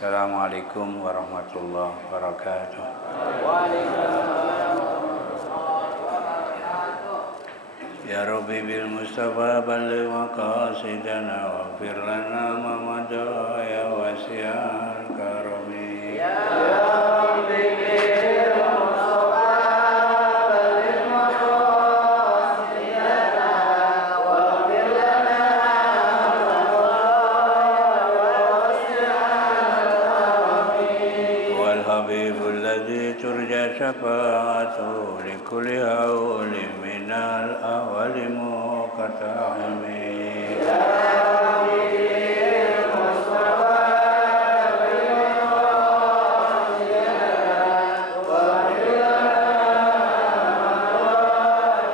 Assalamualaikum warahmatullahi wabarakatuh. Ya Rabbi bil Mustafa balligh maqasidana waghfir lana ma madha ya wasi'al karami. Ya Rabbi bil Mustafa balligh maqasidana waghfir lana ma madha ya wasi'al karami. Wal habibul ladzi turja syafa'atuhu li kulli haulin minal awali muqatta'imi. Ya Rabbi bil Mustafa balligh maqasidana waghfir lana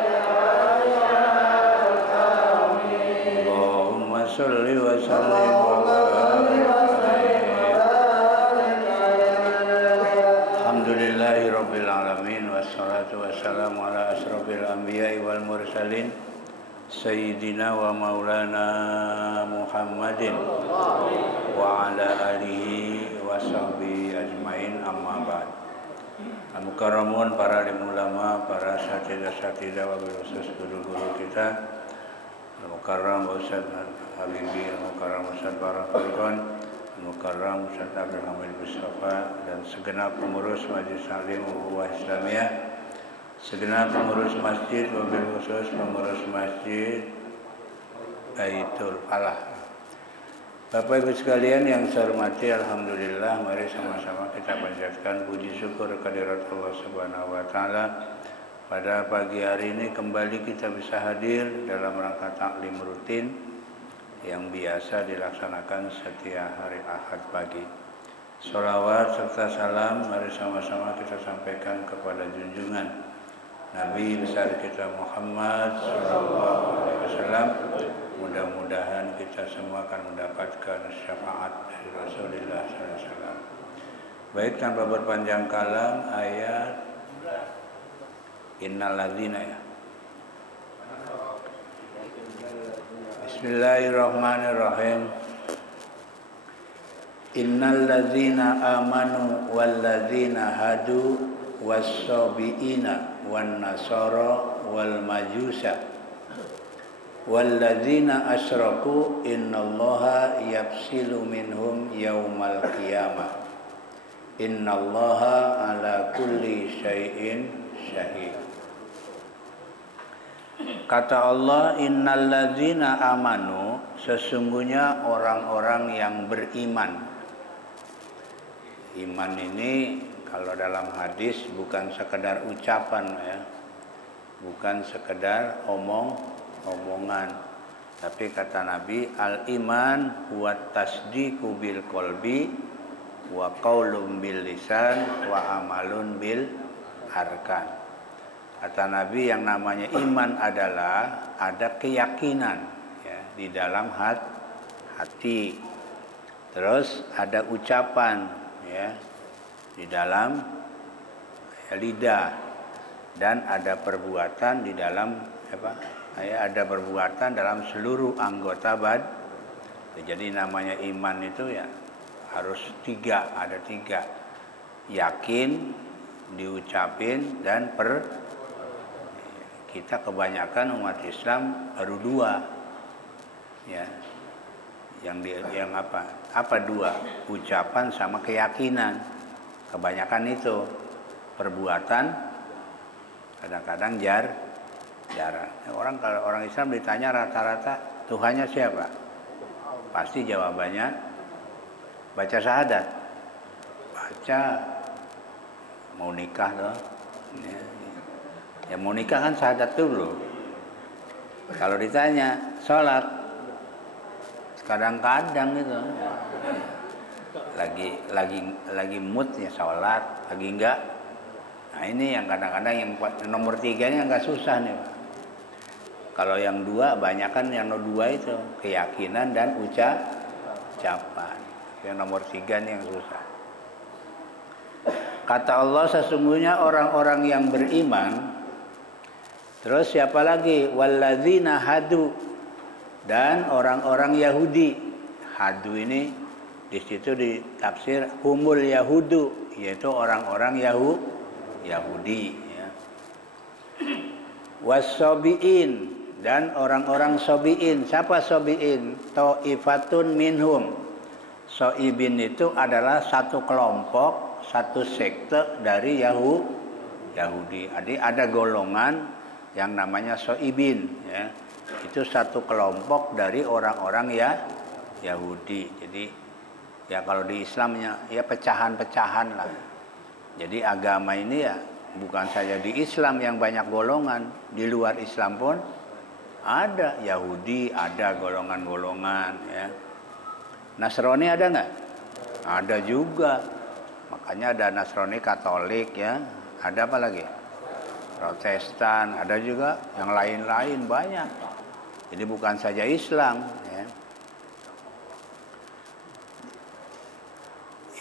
ya wasi'al karami. Allahumma shalli wa sallim wa barik alhamdulillahi rabbil alamin wassalatu wassalamu ala asrofil anbiya'i wal mursalin sayyidina wa maulana Muhammadin wa ala alihi wa sahbihi ajmain amma ba'd. Al-mukarramun, para alim ulama, para satidah wabil khusus guru-guru kita, Al-mukarram Ustaz Habibi, Al-mukarram Ustaz Farah Furqan, Al-mukarram Ustaz Abdul Hamid Mustafa, dan segenap pengurus Majelis Taklim Ukhuwah Islamiyah, segenap pengurus masjid, wabil khusus pengurus masjid Baitul Falah. Bapak Ibu sekalian yang saya hormati, alhamdulillah, mari sama-sama kita panjatkan puji syukur kehadirat Allah Subhanahu wa taala. Pada pagi hari ini kembali kita bisa hadir dalam rangka taklim rutin yang biasa dilaksanakan setiap hari Ahad pagi. Sholawat serta salam mari sama-sama kita sampaikan kepada junjungan Nabi besar kita Muhammad SAW. Mudah-mudahan kita semua akan mendapatkan syafaat dari Rasulullah SAW. Baik, tanpa berpanjang kalam, ayat Innal ladzina, ya. Bismillahirrahmanirrahim. Innal ladzina amanu wal ladzina hadu was-sabiina wan nasara wal majusa wal ladzina asyraku innallaha yafsilu minhum yaumal qiyamah. Innallaha ala kulli syai'in syahid. Kata Allah, innal ladzina amanu, sesungguhnya orang-orang yang beriman. Iman ini kalau dalam hadis bukan sekedar ucapan, ya. Bukan sekedar omongan. Tapi kata Nabi, al-iman huwa tasdiqu bil qalbi wa qaulun bil lisan wa amalun bil arkan. Kata Nabi, yang namanya iman adalah ada keyakinan, ya, di dalam hati. Terus ada ucapan, ya, di dalam lidah, dan ada perbuatan di dalam ada perbuatan dalam seluruh anggota badan. Jadi namanya iman itu ya harus ada tiga. Yakin, diucapin, dan kita kebanyakan umat Islam baru dua, ya. Yang apa dua? Ucapan sama keyakinan. Kebanyakan itu perbuatan, kadang-kadang jarang. Kalau orang Islam ditanya rata-rata Tuhannya siapa? Pasti jawabannya baca syahadat. Baca, mau nikah loh. Ya mau nikah kan syahadat dulu. Kalau ditanya sholat, kadang-kadang gitu. Lagi moodnya sholat, lagi enggak. Nah ini yang kadang-kadang yang nomor 3-nya enggak susah nih, Pak. Kalau yang dua, banyakan yang dua itu keyakinan dan ucapan. Yang nomor 3 nih yang susah. Kata Allah, sesungguhnya orang-orang yang beriman. Terus siapa lagi? Walladzina hadu, dan orang-orang Yahudi. Hadu ini Di situ ditafsir humul yahudu, yaitu orang-orang Yahudi ya. Wasobiin, dan orang-orang sobiin. Siapa sobiin? Ta'ifatun minhum. Soibin itu adalah satu kelompok, satu sekte dari Yahudi. Jadi ada golongan yang namanya soibin ya. Itu satu kelompok dari orang-orang Yahudi. Jadi ya kalau di Islamnya ya pecahan-pecahan lah. Jadi agama ini ya bukan saja di Islam yang banyak golongan, di luar Islam pun ada. Yahudi ada golongan-golongan ya. Nasrani ada nggak? Ada juga. Makanya ada Nasrani Katolik ya. Ada apa lagi? Protestan, ada juga yang lain-lain banyak. Jadi bukan saja Islam ya.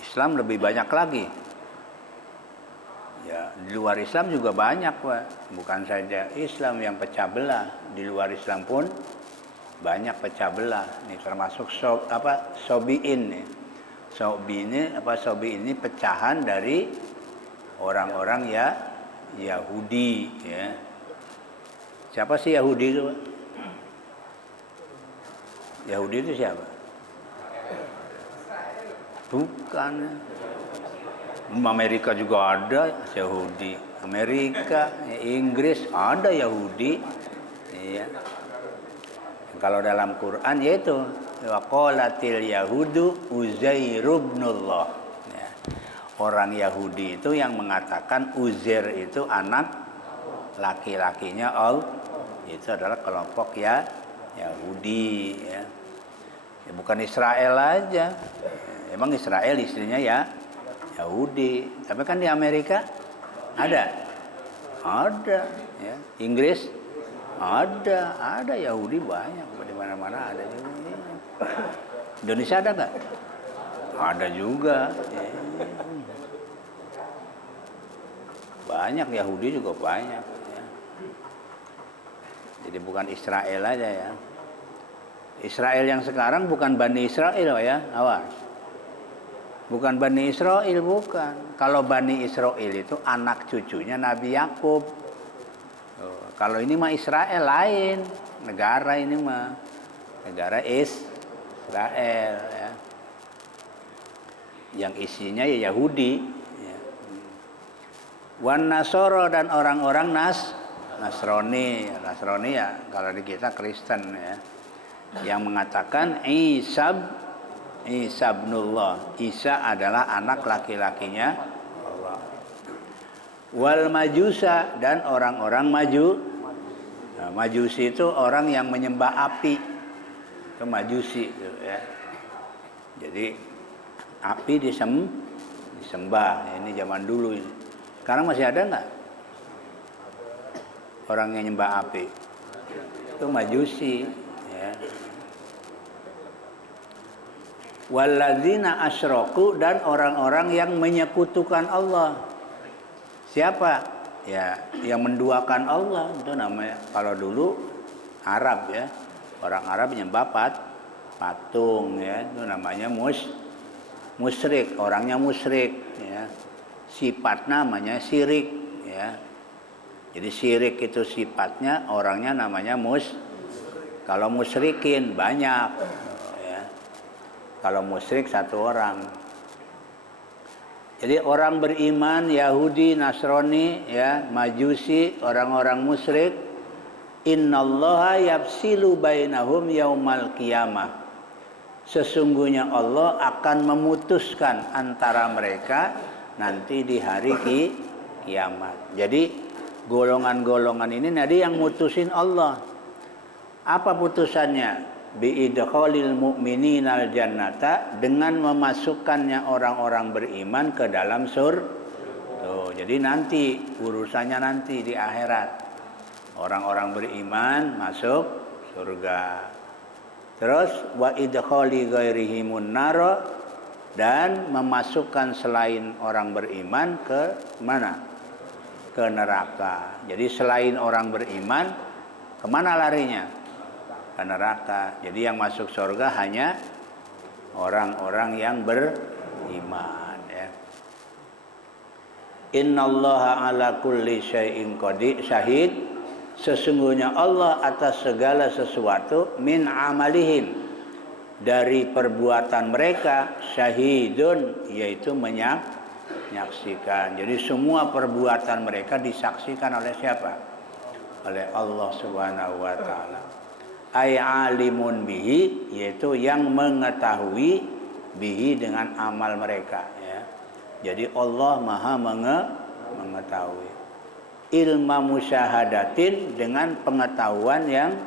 Islam lebih banyak lagi. Ya, di luar Islam juga banyak, Pak. Bukan saja Islam yang pecah belah, di luar Islam pun banyak pecah belah. Ini termasuk sobiin nih. Sobi ini pecahan dari orang-orang Yahudi ya. Siapa sih Yahudi itu, Pak? Yahudi itu siapa? Bukan. Amerika juga ada Yahudi. Amerika, Inggris ada Yahudi. Iya. Kalau dalam Quran yaitu waqalatil yahudu Uzair ibnullah. Ya. Orang Yahudi itu yang mengatakan Uzair itu anak laki-lakinya Allah. Itu adalah kelompok Yahudi ya. Ya. Bukan Israel aja. Emang Israel istrinya Yahudi, tapi kan di Amerika ada ya. Inggris ada Yahudi banyak, di mana-mana ada juga. Indonesia ada nggak? Ada juga ya. Banyak Yahudi juga banyak ya. Jadi bukan Israel aja ya. Israel yang sekarang bukan Bani Israel ya, awas. Bukan Bani Israel, bukan. Kalau Bani Israel itu anak cucunya Nabi Yakub. Kalau ini mah Israel lain. Negara ini mah. Negara Israel. Ya. Yang isinya ya Yahudi. Ya. Wan Nasoro dan orang-orang Nasrani. Nasrani ya kalau di kita Kristen ya. Yang mengatakan Isa ibnullah. Isa adalah anak laki-lakinya Allah. Wal majusa dan orang-orang Nah, majusi itu orang yang menyembah api. Itu majusi itu ya. Jadi api disembah. Ini zaman dulu ini. Sekarang masih ada nggak orang yang nyembah api? Itu majusi ya. Walladzina asyraku dan orang-orang yang menyekutukan Allah. Siapa? Ya, yang menduakan Allah itu namanya. Kalau dulu Arab ya, orang Arab nyembah patung ya, itu namanya musyrik, orangnya musyrik ya. Sifat namanya syirik ya. Jadi syirik itu sifatnya, orangnya namanya Kalau musyrikin banyak. Kalau musyrik satu orang. Jadi orang beriman Yahudi, Nasrani, ya, Majusi, orang-orang musyrik, innallaha yafsilu bainahum yaumal qiyamah. Sesungguhnya Allah akan memutuskan antara mereka nanti di hari kiamat. Jadi golongan-golongan ini nanti yang mutusin Allah. Apa putusannya? Biidkhalil mu'minina al-jannata, dengan memasukkannya orang-orang beriman ke dalam surga. Jadi nanti urusannya nanti di akhirat. Orang-orang beriman masuk surga. Terus wa idkhali ghairihimun nar, dan memasukkan selain orang beriman ke mana? Ke neraka. Jadi selain orang beriman kemana larinya? Ke neraka. Jadi yang masuk surga hanya orang-orang yang beriman ya. Innallaha ala kulli syai'in qadir syahid, sesungguhnya Allah atas segala sesuatu, min amalihim, dari perbuatan mereka, syahidun, yaitu menyaksikan. Jadi semua perbuatan mereka disaksikan oleh siapa? Oleh Allah Subhanahu wa taala. Ay alimun bihi, yaitu yang mengetahui, bihi dengan amal mereka ya. Jadi Allah Maha mengetahui. Ilma musyahadatin, dengan pengetahuan yang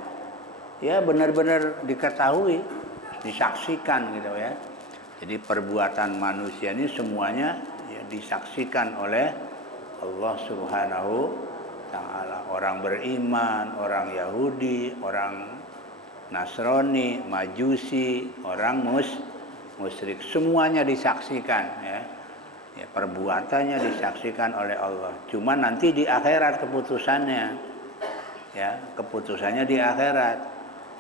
ya benar-benar diketahui, disaksikan gitu ya. Jadi perbuatan manusia ini semuanya ya disaksikan oleh Allah Subhanahu taala. Orang beriman, orang Yahudi, orang Nasrani, Majusi, orang musyrik, semuanya disaksikan ya. Ya, perbuatannya disaksikan oleh Allah. Cuma nanti di akhirat keputusannya ya, keputusannya di akhirat.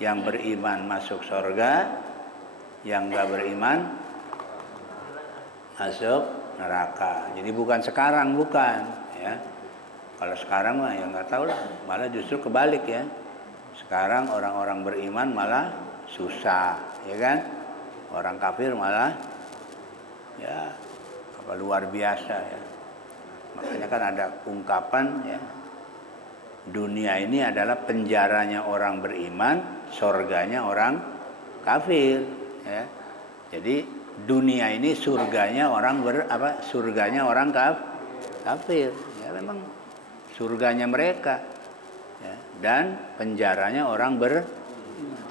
Yang beriman masuk surga, yang enggak beriman masuk neraka. Jadi bukan sekarang, bukan ya. Kalau sekarang mah ya enggak tahu lah, malah justru kebalik ya. Sekarang orang-orang beriman malah susah, ya kan? Orang kafir malah ya apa luar biasa ya. Makanya kan ada ungkapan ya, dunia ini adalah penjaranya orang beriman, surganya orang kafir ya. Jadi dunia ini surganya orang surganya orang kafir. Ya memang surganya mereka ya, dan penjaranya orang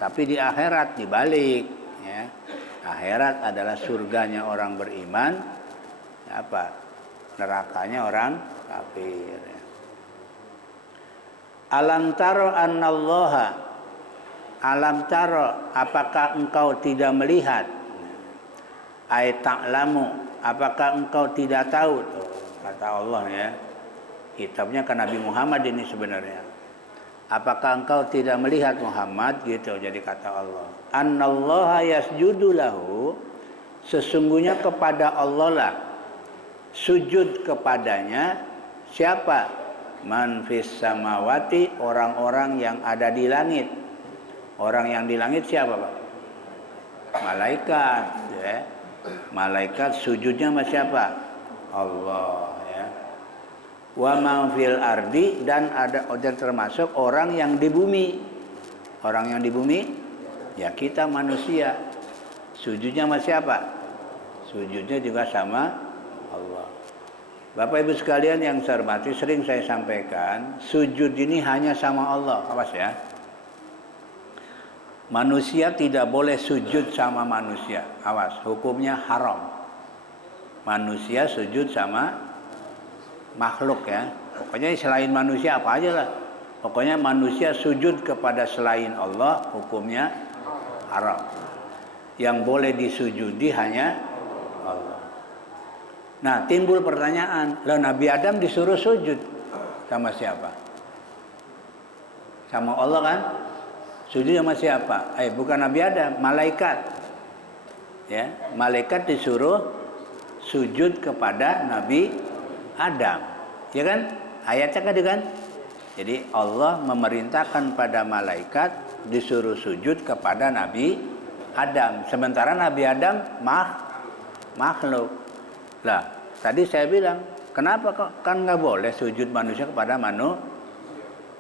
tapi di akhirat dibalik ya. Akhirat adalah surganya orang beriman, apa? Nerakanya orang kafir ya. Alam taro annallaha, alam taro, apakah engkau tidak melihat? Ay ta'lamu, apakah engkau tidak tahu? Tuh, kata Allah ya. Kitabnya ke Nabi Muhammad ini sebenarnya. Apakah engkau tidak melihat Muhammad? Gitu jadi kata Allah. Annallaha yasjudu lahu, sesungguhnya kepada Allah lah sujud kepadanya siapa? Man fis samawati, orang-orang yang ada di langit. Orang yang di langit siapa, Pak? Malaikat ya. Malaikat sujudnya sama siapa? Allah ya. Wa man fil ardi, dan ada termasuk orang yang di bumi. Orang yang di bumi ya kita manusia. Sujudnya sama siapa? Sujudnya juga sama Allah. Bapak Ibu sekalian yang saya hormati, sering saya sampaikan, sujud ini hanya sama Allah. Awas ya. Manusia tidak boleh sujud sama manusia. Awas, hukumnya haram. Manusia sujud sama makhluk ya. Pokoknya selain manusia apa aja lah. Pokoknya manusia sujud kepada selain Allah, hukumnya haram. Yang boleh disujudi hanya Allah. Nah, timbul pertanyaan, lah Nabi Adam disuruh sujud sama siapa? Sama Allah kan? Sujud sama siapa? Bukan Nabi Adam, malaikat. Ya, malaikat disuruh sujud kepada Nabi Adam. Ya kan? Ayatnya kan? Jadi Allah memerintahkan pada malaikat disuruh sujud kepada Nabi Adam. Sementara Nabi Adam makhluk. Lah, tadi saya bilang, kenapa kok kan nggak boleh sujud manusia kepada manusia?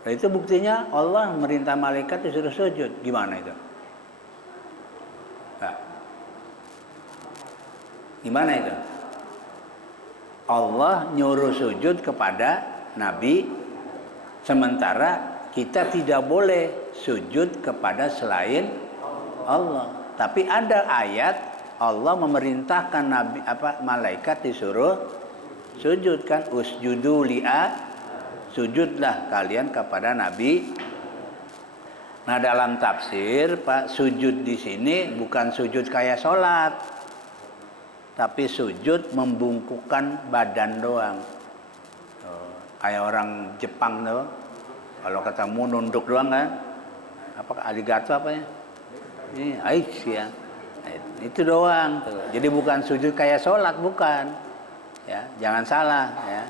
Nah, itu buktinya Allah merintah malaikat disuruh sujud. Gimana itu? Nah, gimana itu? Allah nyuruh sujud kepada Nabi, sementara kita tidak boleh sujud kepada selain Allah. Tapi ada ayat Allah memerintahkan Nabi malaikat disuruh sujud kan, usjudu li'a, sujudlah kalian kepada Nabi. Nah, dalam tafsir Pak, sujud di sini bukan sujud kayak sholat, tapi sujud membungkukkan badan doang. Kayak orang Jepang tuh, kalau ketemu nunduk doang kan, apa arigato apa ya? Ini aish ya. Itu doang tuh. Jadi bukan sujud kayak sholat, bukan. Ya, jangan salah ya.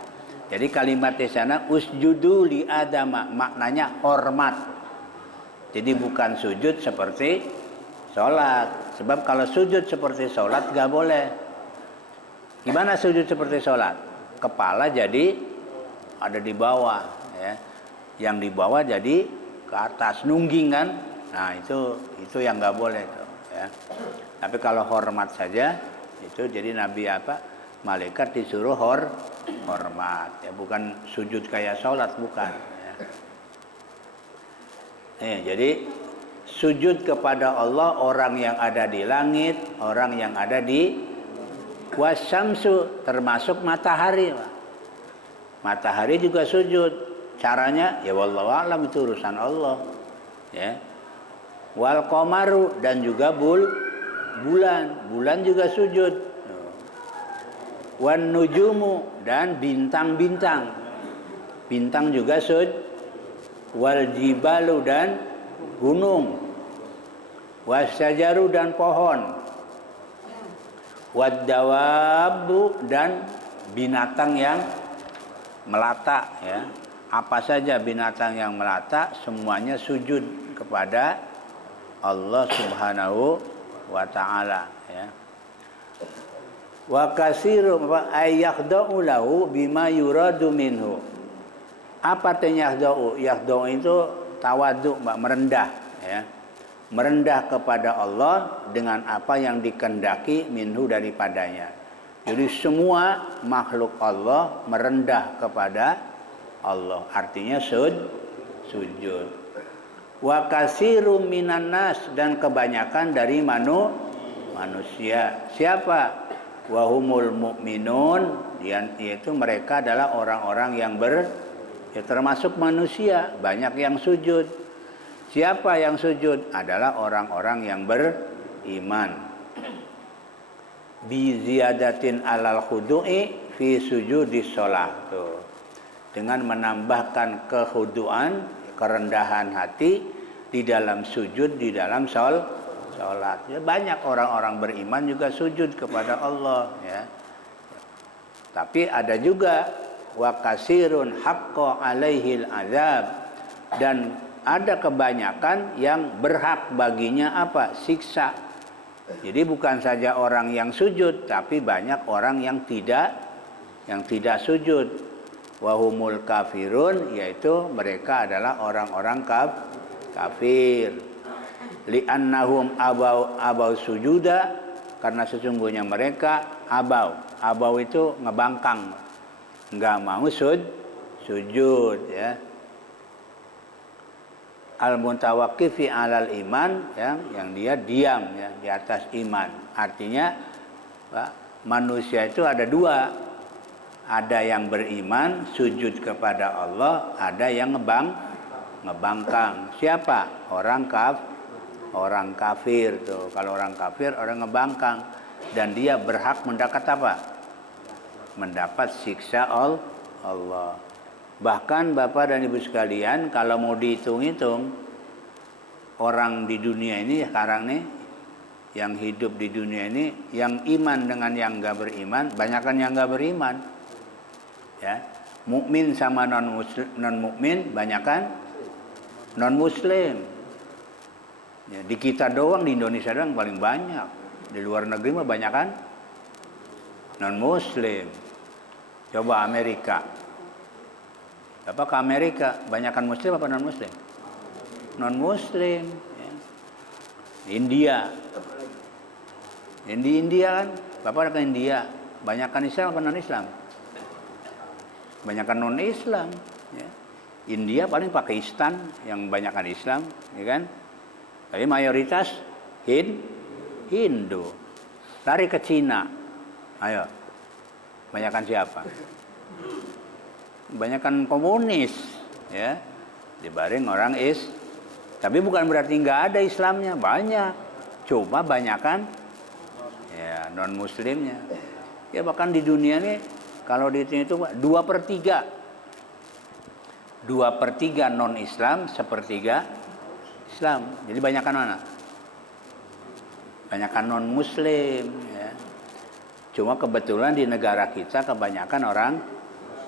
Jadi kalimat di sana usjudu li adama, maknanya hormat. Jadi bukan sujud seperti sholat. Sebab kalau sujud seperti sholat gak boleh. Gimana sujud seperti sholat? Kepala jadi ada di bawah ya. Yang di bawah jadi ke atas, nungging kan. Nah itu yang gak boleh tuh ya. Tapi kalau hormat saja itu jadi Nabi malaikat disuruh hormat ya, bukan sujud kayak sholat, bukan ya. Jadi sujud kepada Allah orang yang ada di langit, orang yang ada di wasyamsu, termasuk matahari. Matahari juga sujud. Caranya ya wallahu a'lam, itu urusan Allah ya. Wal qamaru, dan juga bulan juga sujud. Wan nujumu, dan bintang-bintang, bintang juga sujud. Wal jibalu, dan gunung. Wasyajaru, dan pohon. Wad dawabu, dan binatang yang melata ya. Apa saja binatang yang melata semuanya sujud kepada Allah Subhanahu wa taala ya. Wa kasiru ayyakhda'u lahu bima yuradu minhu. Apa artinya yakhda'u? Yakhda'u itu tawadhu, merendah ya. Merendah kepada Allah dengan apa yang dikehendaki minhu, daripadanya. Jadi semua makhluk Allah merendah kepada Allah. Artinya sujud. Wa kasirum minan nas, dan kebanyakan dari manusia. Siapa? Wahumul mu'minun, yaitu mereka adalah orang-orang yang termasuk manusia, banyak yang sujud. Siapa yang sujud? Adalah orang-orang yang beriman. Bi ziyadatin alal khudu'i fi sujudis shalah. Tuh. Dengan menambahkan kekhuduan, kerendahan hati di dalam sujud, di dalam sholat. Ya, banyak orang-orang beriman juga sujud kepada Allah ya. Tapi ada juga wa kasirun haqqo alaihil azab, dan ada kebanyakan yang berhak baginya siksa. Jadi bukan saja orang yang sujud, tapi banyak orang yang tidak sujud. Wahumul kafirun, yaitu mereka adalah orang-orang kafir. Li'annahum abau sujuda, karena sesungguhnya mereka abau itu ngebangkang, nggak mau sujud ya. Al-mutawaqqifi alal iman, yang dia diam ya di atas iman. Artinya manusia itu ada dua. Ada yang beriman, sujud kepada Allah, ada yang ngebangkang. Siapa? Orang kafir tuh. Kalau orang kafir, orang ngebangkang, dan dia berhak mendapat apa? Mendapat siksa Allah. Bahkan Bapak dan Ibu sekalian, kalau mau dihitung-hitung, orang di dunia ini sekarang nih, yang hidup di dunia ini, yang iman dengan yang enggak beriman, banyakkan yang enggak beriman. Ya, mukmin sama non mukmin banyakkan non muslim. Ya, di kita doang, di Indonesia doang paling banyak. Di luar negeri mah banyakkan non muslim. Coba Amerika. Apa ke Amerika banyakkan muslim apa non muslim? Non muslim. Ya. India. Di India kan, Bapak ke India, banyakkan Islam apa non Islam? Banyakkan non-Islam ya. India paling Pakistan yang banyakkan Islam ya kan, tapi mayoritas Hindu. Lari ke Cina, ayo, banyakkan siapa? Banyakkan komunis ya, dibaring orang tapi bukan berarti nggak ada Islamnya, banyak, coba banyakkan ya non-muslimnya ya. Bahkan di dunia ini kalau dihitung itu 2/3 non-Islam, 1/3 Islam. Jadi banyakkan mana? Banyakan non muslim ya. Cuma kebetulan di negara kita kebanyakan orang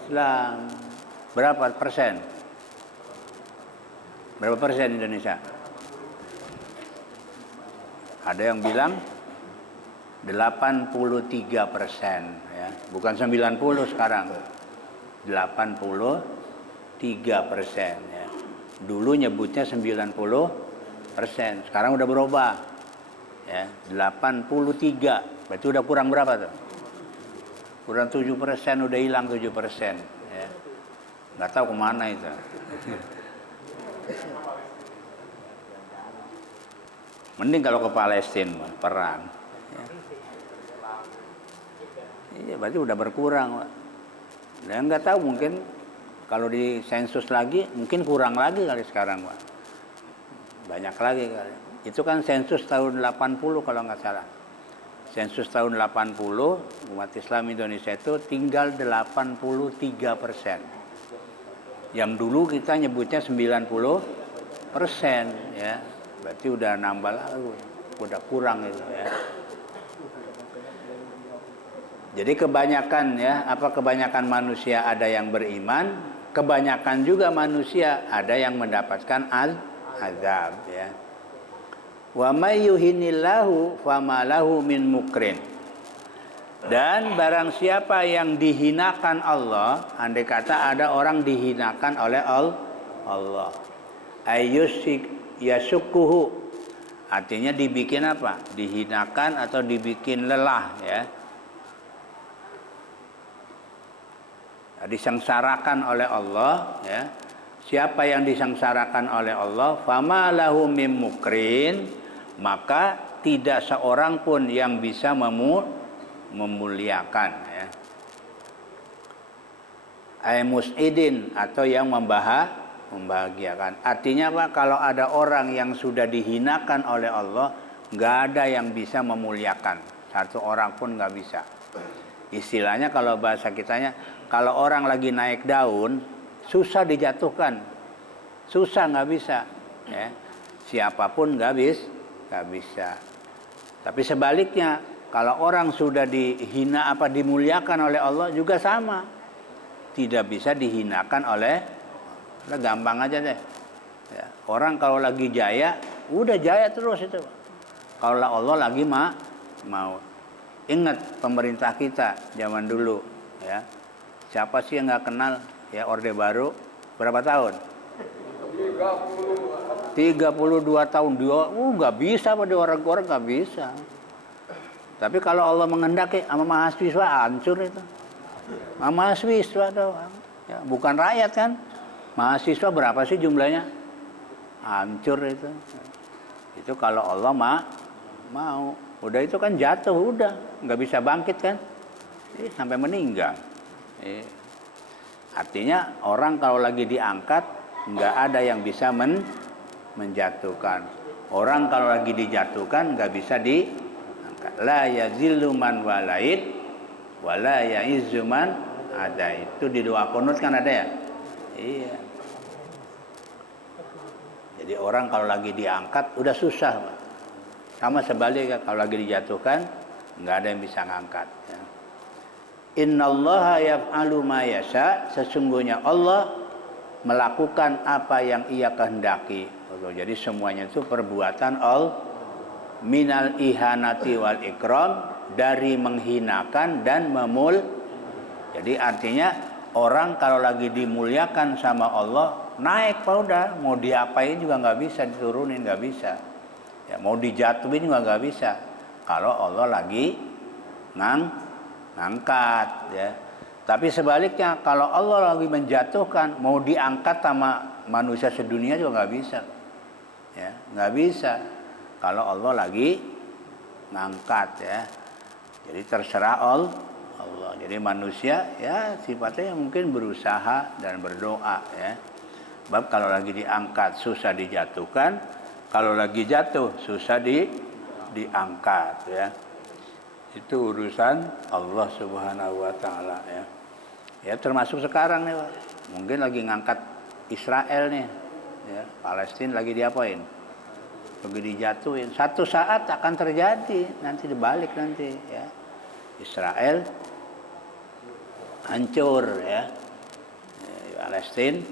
Islam. Berapa persen? Berapa persen Indonesia? Ada yang bilang 83% ya. Bukan 90 sekarang. 83% ya. Dulu nyebutnya 90%, sekarang udah berubah. Ya, 83. Berarti udah kurang berapa tuh? Kurang 7%, udah hilang 7%. Ya. Nggak tahu kemana itu. Mending kalau ke Palestina perang. Ya. Iya, berarti udah berkurang. Dan nggak tahu, mungkin kalau di sensus lagi mungkin kurang lagi kali sekarang, Pak. Banyak lagi kali. Itu kan sensus tahun 80 kalau nggak salah. Sensus tahun 80 umat Islam Indonesia itu tinggal 83%. Yang dulu kita nyebutnya 90% ya. Berarti udah nambah lagi, udah kurang itu ya. Jadi kebanyakan ya, kebanyakan manusia ada yang beriman, kebanyakan juga manusia ada yang mendapatkan azab ya. Wa may yuhinillahu famalahu min mukrin. Dan barang siapa yang dihinakan Allah, andai kata ada orang dihinakan oleh Allah, yasukuhu, artinya dibikin apa? Dihinakan atau dibikin lelah ya. Disengsarakan oleh Allah ya. Siapa yang disengsarakan oleh Allah, fama lahu mim mukrin, maka tidak seorang pun yang bisa memuliakan ya. Ay mus'idin, atau yang membahagiakan. Artinya apa? Kalau ada orang yang sudah dihinakan oleh Allah, nggak ada yang bisa memuliakan. Satu orang pun nggak bisa. Istilahnya kalau bahasa kitanya, kalau orang lagi naik daun, susah dijatuhkan, susah, nggak bisa. Ya. Siapapun nggak bisa. Tapi sebaliknya, kalau orang sudah dihina dimuliakan oleh Allah juga sama, tidak bisa dihinakan oleh. Gampang aja deh. Ya. Orang kalau lagi jaya, udah jaya terus itu. Kalau Allah lagi mau. Ingat pemerintah kita zaman dulu ya. Siapa sih yang nggak kenal ya Orde Baru? Berapa tahun? 32 tahun dia, nggak bisa pada orang-orang, nggak bisa. Tapi kalau Allah mengendaki, sama mahasiswa hancur itu. Sama mahasiswa doang. Ya, bukan rakyat kan? Mahasiswa berapa sih jumlahnya? Hancur itu. Itu kalau Allah mau. Udah itu kan jatuh, udah nggak bisa bangkit kan? Sampai meninggal. Artinya orang kalau lagi diangkat, nggak ada yang bisa menjatuhkan. Orang kalau lagi dijatuhkan nggak bisa diangkat. La yazillu man walait wala ya'izzu man ada. Itu di doa kunut kan ada ya? Iya. Jadi orang kalau lagi diangkat udah susah, Pak. Sama sebaliknya kalau lagi dijatuhkan nggak ada yang bisa ngangkat ya. Innallaha yaf'alu ma yasha, sesungguhnya Allah melakukan apa yang Ia kehendaki. Jadi semuanya itu perbuatan minal ihanati wal ikram, dari menghinakan dan Jadi artinya orang kalau lagi dimuliakan sama Allah, naik Pak, udah mau diapain juga nggak bisa, diturunin nggak bisa. Ya, mau dijatuhin juga nggak bisa kalau Allah lagi ngangkat ya. Tapi sebaliknya kalau Allah lagi menjatuhkan, mau diangkat sama manusia sedunia juga nggak bisa ya, nggak bisa kalau Allah lagi ngangkat ya. Jadi terserah Allah. Jadi manusia ya sifatnya mungkin berusaha dan berdoa ya. Sebab kalau lagi diangkat susah dijatuhkan, kalau lagi jatuh susah diangkat ya. Itu urusan Allah Subhanahu wa taala ya. Ya termasuk sekarang nih, Pak. Mungkin lagi ngangkat Israel nih. Ya, Palestina lagi diapain? begitu dijatuhin. Satu saat akan terjadi, nanti dibalik nanti ya. Israel hancur ya. Palestina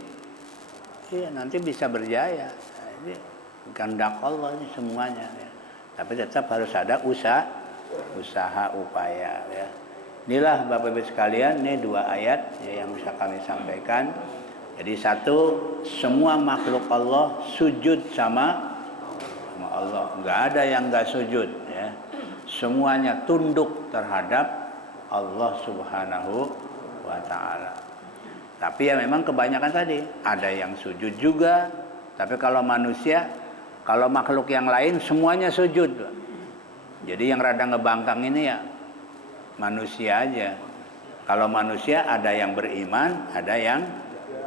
iya nanti bisa berjaya. Nah, ini kehendak Allah ini semuanya ya. Tapi tetap harus ada usaha upaya ya. Inilah Bapak Ibu sekalian, ini 2 ayat ya, yang bisa kami sampaikan. Jadi satu, semua makhluk Allah sujud sama Allah. Enggak ada yang enggak sujud ya. Semuanya tunduk terhadap Allah Subhanahu wa taala. Tapi ya memang kebanyakan tadi ada yang sujud juga. Tapi kalau manusia, kalau makhluk yang lain semuanya sujud. Jadi yang rada ngebangkang ini ya manusia aja. Kalau manusia ada yang beriman, ada yang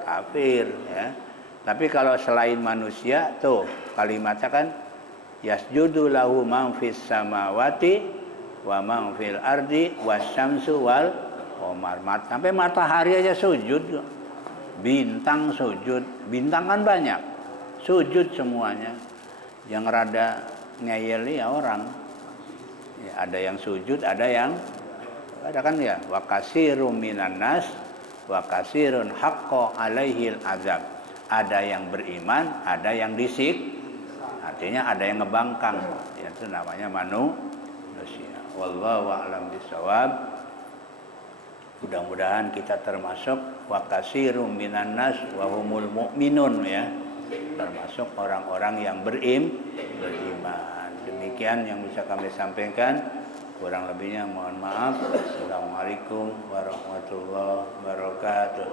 kafir ya. Tapi kalau selain manusia tuh kalimatnya kan yasjudu lahu man fis samawati wa man fil ardi wasyamsu wal qamar. Sampai matahari aja sujud. Bintang sujud. Bintang kan banyak. Sujud semuanya. Yang rada ngeyel ya orang. Ya, ada yang sujud, ada kan ya wa katsirun minan nas wa katsirun haqqo alaihil azab. Ada yang beriman, ada yang disik. Artinya ada yang ngebangkang. Itu namanya manusia. Wallahu a'lam bishawab. Mudah-mudahan kita termasuk wa katsirun minan nas wa humul mu'minun ya. Termasuk orang-orang yang beriman. Demikian yang bisa kami sampaikan. Kurang lebihnya mohon maaf. Assalamualaikum warahmatullahi wabarakatuh.